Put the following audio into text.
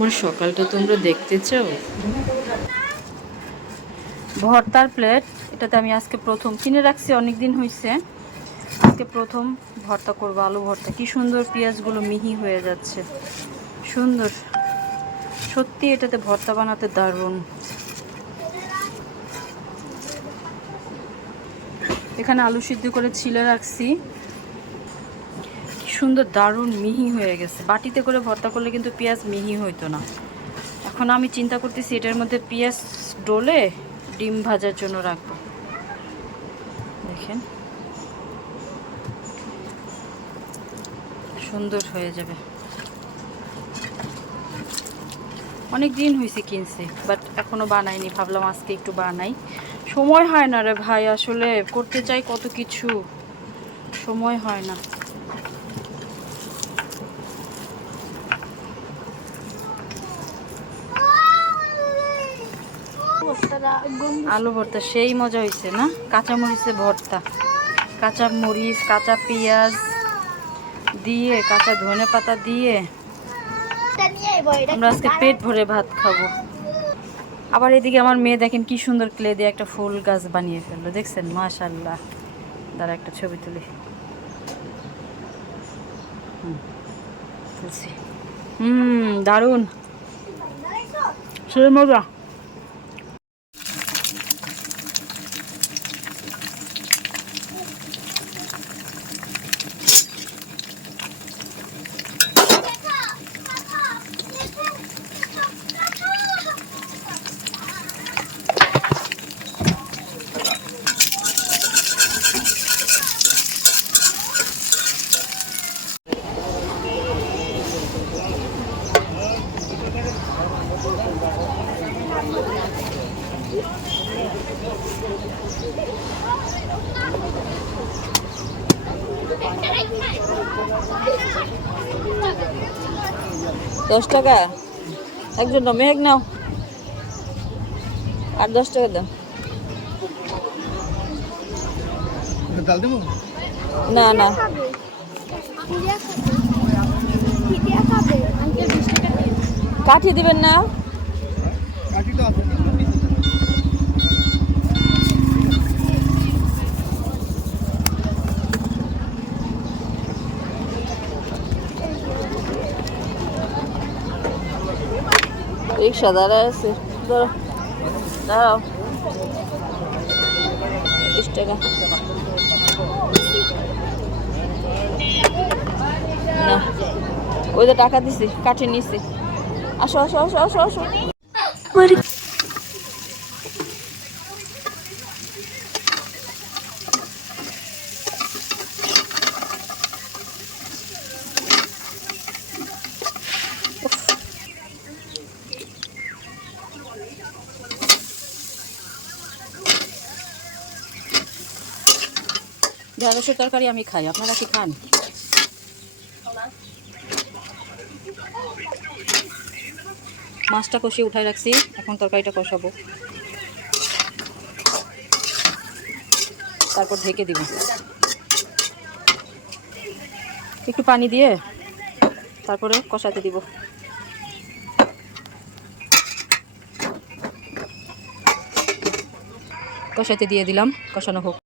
আমার সকালটা তোমরা দেখতে চাও? ভর্তার প্লেট, এটাতে আমি আজকে প্রথম কিনে রাখছি, অনেক দিন হয়েছে। আজকে প্রথম ভর্তা করবো, আলু ভর্তা। কি সুন্দর পেঁয়াজগুলো মিহি হয়ে যাচ্ছে, সুন্দর। সত্যি এটাতে ভর্তা বানাতে দারুণ। এখানে আলু সিদ্ধ করে ছিলে রাখছি, কি সুন্দর দারুণ মিহি হয়ে গেছে। বাটিতে করে ভর্তা করলে কিন্তু পেঁয়াজ মিহি হইতো না। এখন আমি চিন্তা করতেছি এটার মধ্যে পেঁয়াজ ডলে ডিম ভাজার জন্য রাখবো। দেখেন সুন্দর হয়ে যাবে। অনেক দিন হয়েছে কিনছি, বাট এখনো বানাইনি। ভাবলাম আজকে একটু বানাই। সময় হয় না রে ভাই, আসলে করতে চাই কত কিছু, সময় হয় না। আলু ভর্তা সেই মজা হয়েছে না? কাঁচা মরিচের ভর্তা, কাঁচা মরিচ, কাঁচা পেঁয়াজ দিয়ে, কাঁচা ধনে পাতা দিয়ে আমরা আজকে পেট ভরে ভাত খাবো। আবার এদিকে আমার মেয়ে দেখেন কি সুন্দর ক্লে দিয়ে একটা ফুল গাছ বানিয়ে ফেললো, দেখছেন? মাশাআল্লাহ। দাঁড়া একটা ছবি তুলি। তুলছি। দারুণ, সেই মজা। $10 একজন মেঘ নাও, আর $10 দাও। না না, কাঠি দিবেন না? রিক্সা দাঁড়ায় আছে, দাঁড়াও। $20 না, ওই যে টাকা দিছি, কাঠি নিছি। আসো আসো আসো আসো আসো। ঢেঁড়সের তরকারি আমি খাই, আপনারা কি খান? মাছটা কষিয়ে উঠাই রাখছি, এখন তরকারিটা কষাবো, তারপর ঢেকে দিব। একটু পানি দিয়ে তারপরে কষাতে দিব। কষাতে দিয়ে দিলাম, কষানো হোক।